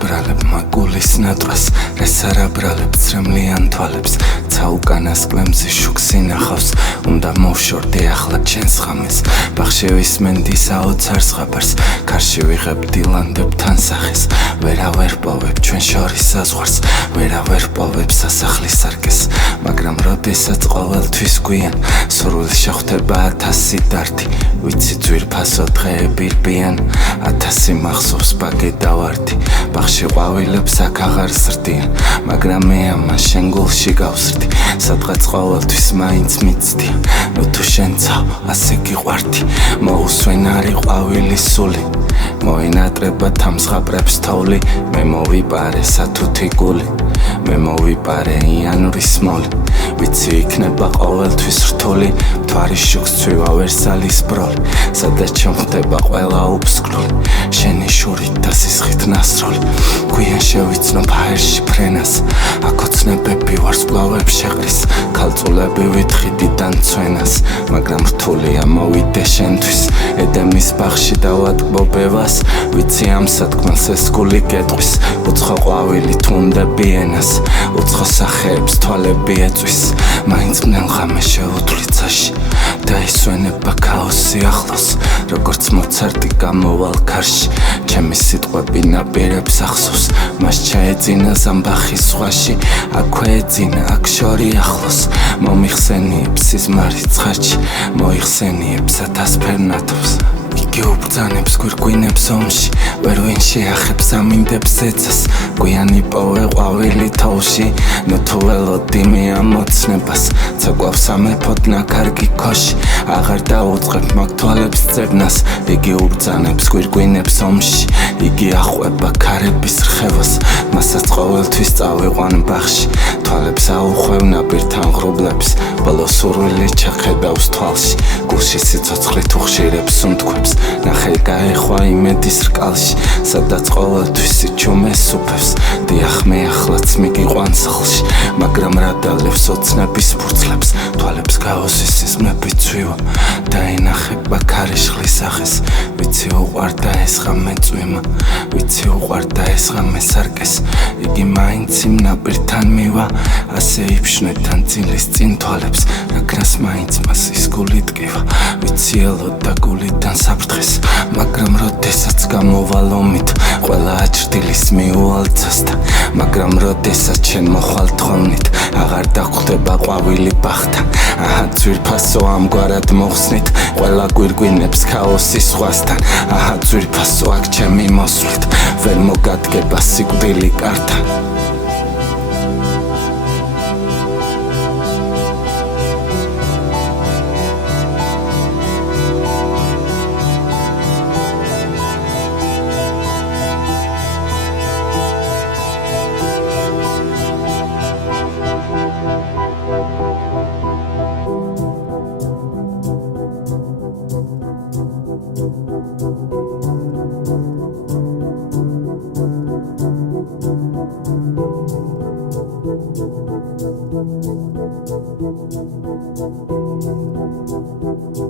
აბრალებ მაგულის ნატრას რეს არ აბრალებ ცრემლიან თვალებს ცა უკანას კლემზე შუქს ინახავს უნდა მოვშორდე ახლა ჩემს ღამეს ბაღში ვისმენდის აოცარ ზღაპარს კარში ვიღებ დილანდებ თანსახეს ვერავერ პოვებ ჩვენ შორის საზღვარს ვერავერ პოვებ სასახლის სარკეს მაგრამ როდესაც ყოველთვის გვიან სურვილს შეხვდება 1000 დარტი ვიცი ძვირფასო დღეები რბიან 1000 მახსოვს ბაგე დავარდი ბაღში ყვავილებს აქ აღარ ზრდიან მაგრამ მე ამას შენ გულში გავსრდი სადღაც ყოველთვის მაინც მიცდია ნუ თუ შენ ცავ ასე გიყვარდი მოუსვენ არი ყვავილის სული მოინატრება თამსღაპრებს თოვლი მე მოვიპარე სათუთი გული მე მოვიპარე იანური სმოლი ვიცი იქნება ყოველთვის რთული მთვარის შუქს ცვივა ვერსალის ბროლი სადაც ჩამხდება ყველა უფსკრული შენი შურით და სისხლით ნასროლი გვიან შევიცნობ ჰაერში ფრენას აქ ოცნებები ვარსკვლავებს შეყრის ქალწულები ვითხიდიდან ცვენას მაგრამ რთულია მოვიდე შენთვის ედემის ბაღში დავატკბობევას ვიცი ამ სათქმელს ეს გული გეტყვის უცხო ყვავილით უნდები ენას უცხო სახეებს თვალები ეწვის მაინც მნელღამე შევუთვლიცაში დაისვენება ქაოსი ახლოს როგორც მოცარტი გამოვალ ქარში ჩემი სიტყვები ნაპირებს ახსოვს მას ჩაეძინა ზამბახის ზღვაში აქვე ეძინა აქ შორი ახლოს მომიხსენიებს სიზმარი ცხარში მოიხსენიებს 1000 ფერნათოს იგი უბრძანებს გვირგვინებს ომში ვერ ვინ შეახებს ამინდებს ზეცას გვიანი პოვე ყვავილი თოვში ნუ თუ ველოდი მე ამ ოცნებას ცეკვავს ამეფოდნა კარგი ქოში აღარ დაუწყებ მაგ თვალებს ძებნას იგი უბრძანებს გვირგვინებს ომში იგი ახვება ქარების რხევას მასაც ყოველთვის წავიყვან ბაღში თვალებს აუხვევ ნაპირთან ღრუბლებს ბოლო სურვილი ჩახედავს თვალში გულში სიცოცხლით უხშირებს სუნთქვებს ნახე გაეხვა იმედის რკალში სადაც ყოველთვის იჩუმეს უფევს დიახ მე ახლაც მიგიყვან სახლში მაგრამ რა დალევს ოცნების ფურცლებს თვალებს გაოსის სიზმრები ცვივა დაინახება ქარიშხლის სახეს ვიცი უყვარდა ეს ღამე წვიმა ვიცი უყვარდა ეს ღამე სარკეს იგი მაინც იმ ნაპირთან მივა ასე იფშნეთან ძილის წინ თვალებს რაკნას მაინც მას ის გული ტკივა ვიცი ელოდა გულიდან საფრთხეს მაგრამ როდესაც გამოვალ ომით ყველა აჭრდილის მიუვალცასდა მაგრამ როდესაც შენ მოხვალ თხოვნით აღარ დახვდება ყვავილი ბახტა აჰა ძვირფასო ამგვარად მოხსნით ყველა გვირგვინებს ქაოსის ზღვასთან აჰა ძვირფასო აქ ჩემი მოსვლით ვერ მოგადგება სიკვდილი კართან Thank you.